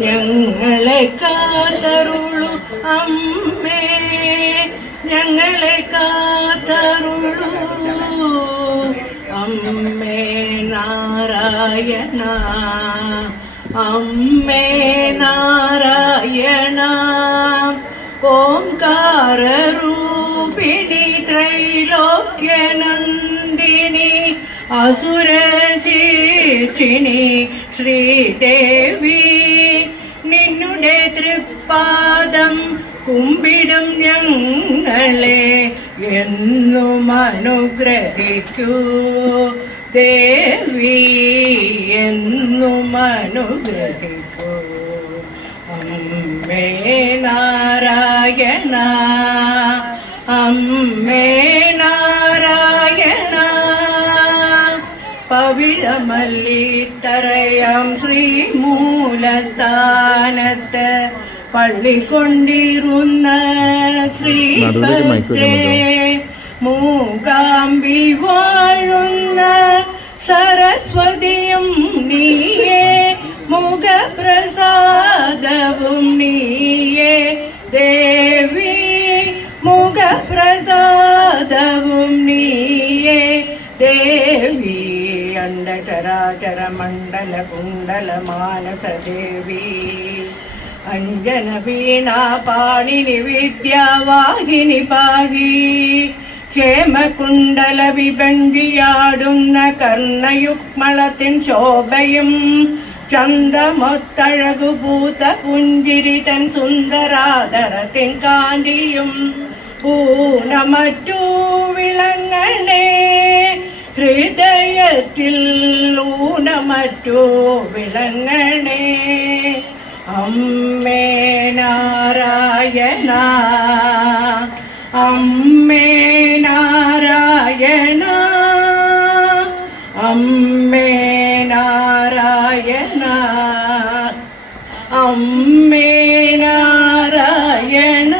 ഞങ്ങളെ കാതരുളു അമ്മേ, ഞങ്ങളെ കാതരുളു അമ്മേ നാരായണ, അമ്മേ നാരായണ. ഓംകാരൂപിണി ത്രൈലോക്യനന്ദിനി അസുരശീർഷിണി ശ്രീദേവി, നിന്നുടെ തൃപ്പാദം കുമ്പിടും ഞങ്ങളെ എന്നും അനുഗ്രഹിക്കൂ ദേവി, എന്നും അനുഗ്രഹിക്കൂ. അമ്മേ നാരായണ, അമ്മേ നാരായണ. പവിഴമല്ലിത്തറയാം ശ്രീമൂലസ്ഥാനത്ത് പള്ളിക്കൊണ്ടിരുന്ന ശ്രീഭദ്രേ, മൂകാംബി വാഴുന്ന സരസ്വതിയും നീയേ, മുഖപ്രസാദവും നീയേ ദേവി, മുഖപ്രസാദവും നീയേ ദേവി. അണ്ഡചരാചര മണ്ഡല കുണ്ടല മാനസ ദേവി, അഞ്ജന വീണ പാണിനി വിദ്യാവാഹിനി പാഹി, ഹേമകുണ്ടല വിഭഞ്ചിയാടുന്ന കർണയുക്മളത്തിൻ ശോഭയും ചന്തമൊത്തഴകുപൂത്ത പുഞ്ചിരി തൻ സുന്ദരാധരത്തിൻ കാന്തിയും ഊനമറ്റു വിളങ്ങണേ ഹൃദയത്തിൽ, ഊനമറ്റു വിളങ്ങണേ. അമ്മേ നാരായണ, അമ്മേ നാരായണ, അമ്മേ നാരായണ, അമ്മേ നാരായണ.